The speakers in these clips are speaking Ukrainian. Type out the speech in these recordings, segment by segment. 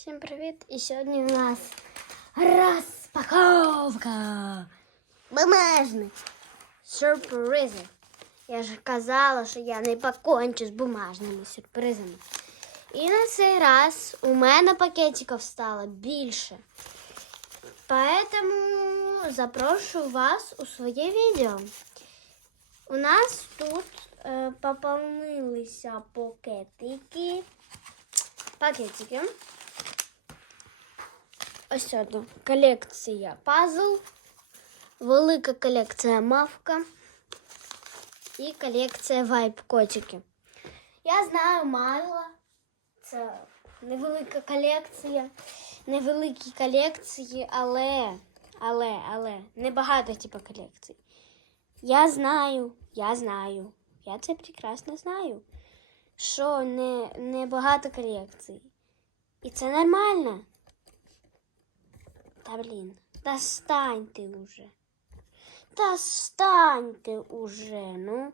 Всім привіт! І сьогодні у нас розпаковка бумажних сюрпризів. Я ж казала, що я не покончу з бумажними сюрпризами. І на цей раз у мене пакетиків стало більше. Поэтому запрошую вас у своє відео. У нас тут е, поповнилися пакетики. Пакетики. Ось одна колекція пазл, велика колекція мавка і колекція вайп котики. Я знаю мало. Це невелика колекція, невеликі колекції, але, але, але небагато типу колекцій. Я знаю, я знаю, я це прекрасно знаю, що не, не багато колекцій. І це нормально. Та блін, достаньте уже. Достаньте уже, ну.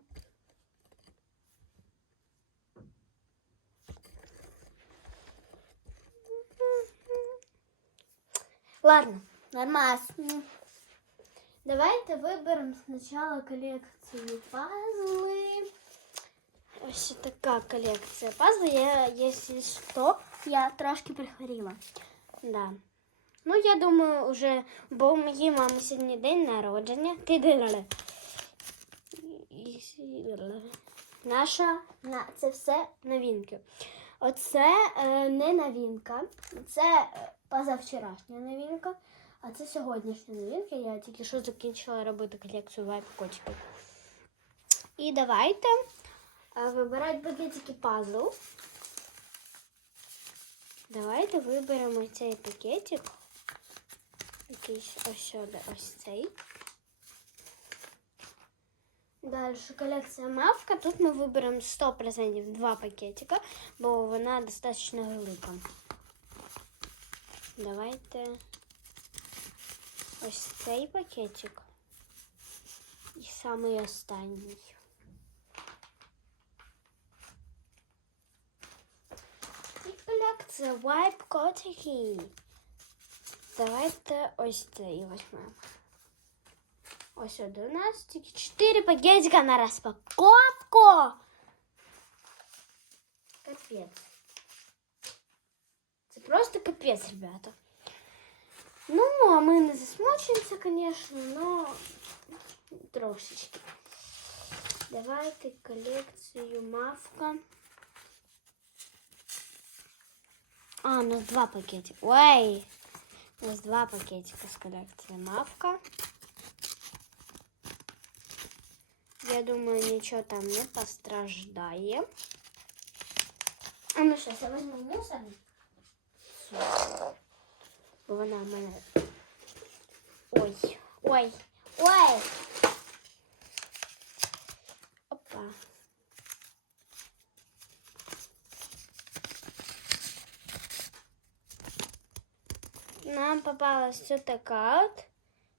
Ладно, нормас. Давайте виберемо спочатку колекцію пазли. Ось така колекція пазли. Я, якщо що, я трошки прихворіла. Да. Ну, я думаю, уже, бо у моєї мами сьогодні день народження. Ти. Наша на це все новинки. Оце е, не новинка, це е, позавчорашня новинка, а це сьогоднішня новинка. Я тільки що закінчила робити колекцію вайп котиків. І давайте е, вибирати пакетики пазл. Давайте виберемо цей пакетик. Якийсь ось сюди, ось цей. Далі колекція мавка. Тут ми виберемо 100% два пакетика, бо вона достатньо велика. Давайте ось цей пакетик. І самий останній. І колекція Wipe котики. Давайте ось цей візьмемо. Ось сюди у нас тільки 4 пакетика на розпаковку. Капець. Це просто капець, ребята. Ну, а ми не засмучуємося, звісно, но трошечки. Давайте колекцію мавка. А, у нас два пакетика. Ой, у нас два пакетика з колекції мавка. Я думаю, нічого там не постраждає. А ну що, я візьму мусорник. Бо вона в мене. Ой, ой, ой. Нам попалась все така от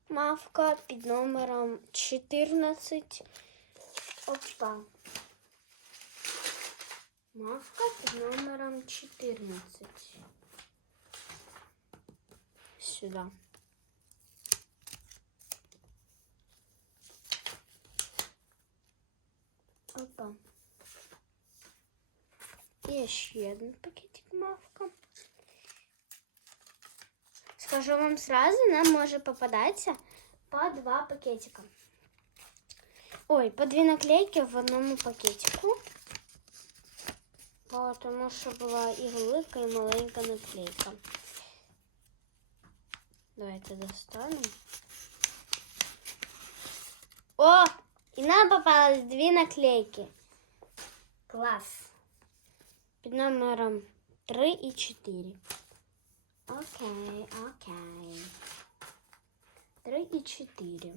мавка під номером 14. Опа. Мавка під номером 14. Сюди. Опа. І ще один пакетик мавка. Скажу вам сразу, нам може попадатися по два пакетика. Ой, по дві наклейки в одному пакетику. Бо Тому що була і велика, і маленька наклейка. Давайте достанемо. О! І нам попалось дві наклейки. Клас. Під номером 3 і 4. Окей, окей. 3 і 4.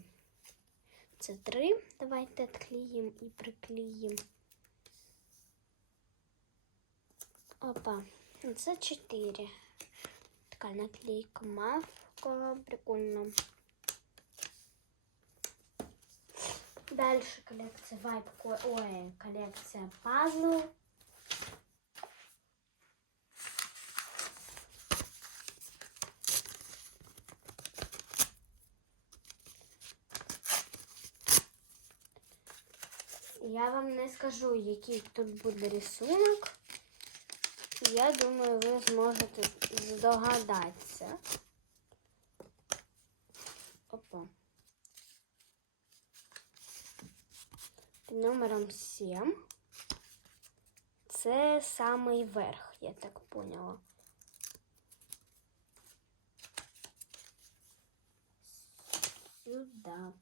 Це 3. Давайте відклеїмо і приклеїмо. Опа. Це 4. Така наклейка мавка. Прикольно. Дальше коллекция Vibe, ой, коллекция пазлов. Я вам не скажу, який тут буде рисунок. Я думаю, ви зможете здогадатися. Опа. Номером 7. Це самий верх, я так поняла. Сюда.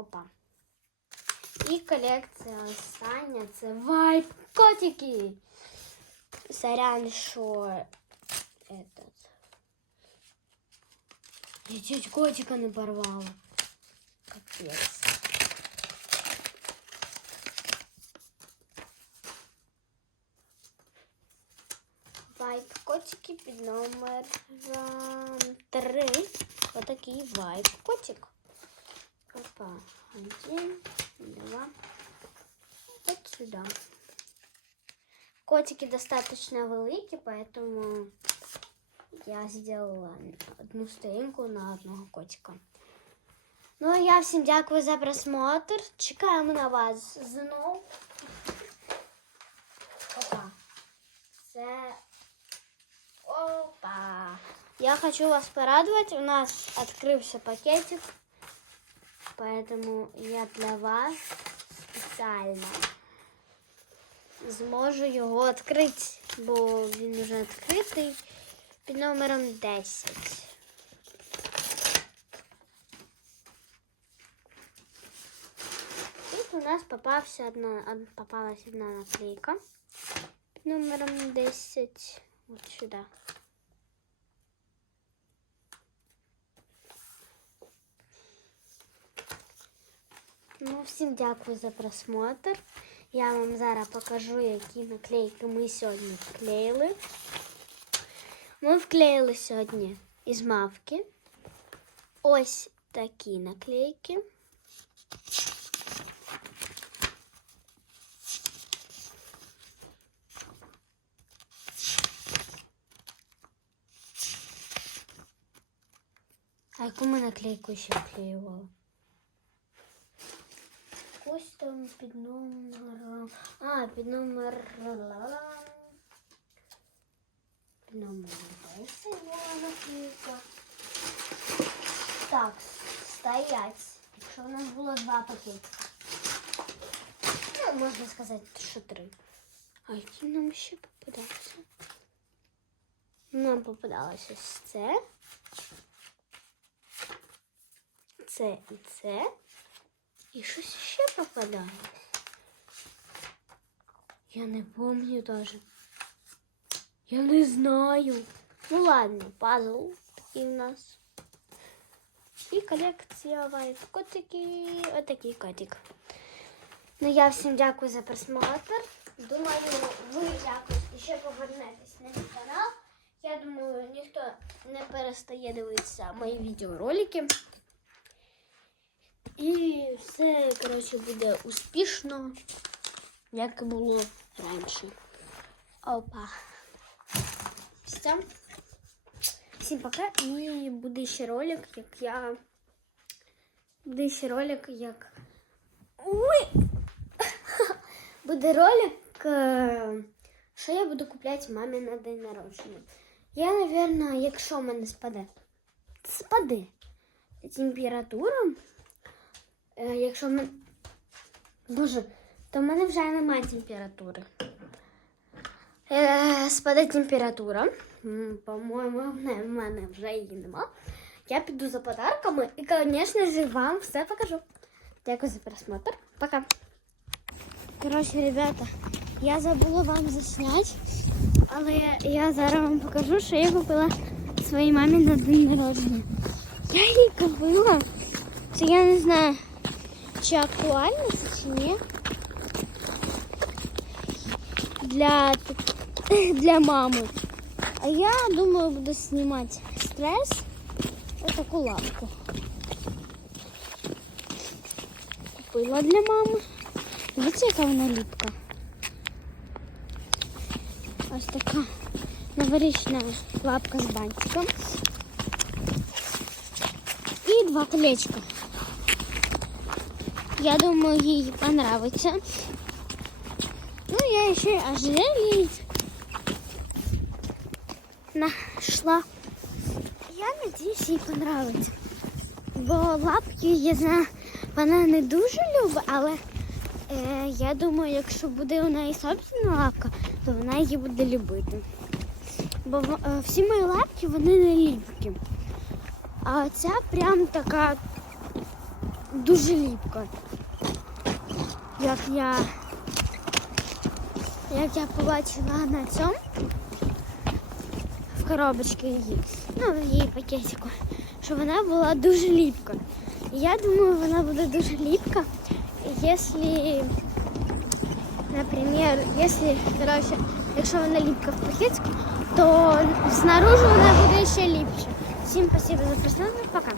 Опа. І колекція остання це вайп котики. Сорян, що этот. Я чуть котика не порвала. Капець. Вайп котики під номером 3. Отакий вайп котик. Опа. Один, два. Вот сюда. Котики достаточно великі, поэтому я сделала одну сторінку на одного котика. Ну, а я всім дякую за просмотр. Чекаємо на вас знову. Опа. Це. Опа. Я хочу вас порадовать. У нас открылся пакетик. Поэтому я для вас спеціально зможу його відкрити, бо він вже відкритий під номером 10. Тут у нас попався одна, попалась одна наклейка під номером 10. Вот сюда. Ну, всім дякую за просмотр. Я вам зараз покажу, які наклейки ми сьогодні вклеїли. Ми вклеїли сьогодні із мавки. Ось такі наклейки. А яку ми наклейку ще вклеювали? Ось там під номером. А, під номер. Під номером 10 була наклейка. Так, стоять. Якщо у нас було два пакетика. Ну, можна сказати, що три. А які нам ще попадався? Нам попадалося це. Це і це. І щось ще попадає. Я не помню даже. Я не знаю. Ну ладно, пазл такий у нас. І колекція вайп котики. Отакий котик. Ну я всім дякую за просмотр. Думаю, ви якось ще повернетесь на мій канал. Я думаю, ніхто не перестає дивитися мої відеоролики. І все, коротше, буде успішно, як було раніше. Опа. Все. Всім пока. І буде ще ролик, як я. Буде ще ролик, як. Ой! Буде ролик, е, що я буду купляти мамі на день народження. Я, напевно, якщо в мене спаде, спаде температура. Е, Якщо ми... Боже, то в мене вже немає температури. Е, спаде температура. По-моєму, в мене вже її нема. Я піду за подарками і, звісно ж, вам все покажу. Дякую за просмотр. Пока. Коротше, ребята, я забула вам засняти, але я зараз вам покажу, що я купила своїй мамі на день народження. Я їй купила. Це я не знаю, чи актуально це чи ні. Для, для мами. А я думаю, буду знімати стрес. Ось таку лапку. Купила для мами. Дивіться, яка вона ліпка. Ось така новорічна лапка з бантиком. І два колечка. Я думаю, їй понравится. Ну, я еще ожерелье нашла. Я надіюсь, їй понравиться. Бо лапки, я знаю, вона не дуже любить, але е, я думаю, якщо буде у неї собственна лапка, то вона її буде любити. Бо е, всі мої лапки вони не ліпкі. А ця прям така дуже ліпка. Як я, як я побачила на цьому в коробочці її, ну в її пакетику, що вона була дуже ліпка. І я думаю, вона буде дуже ліпка, якщо, наприклад, якщо, коротше, якщо вона ліпка в пакетику, то снаружи вона буде ще ліпше. Всім спасибо за просмотр, пока.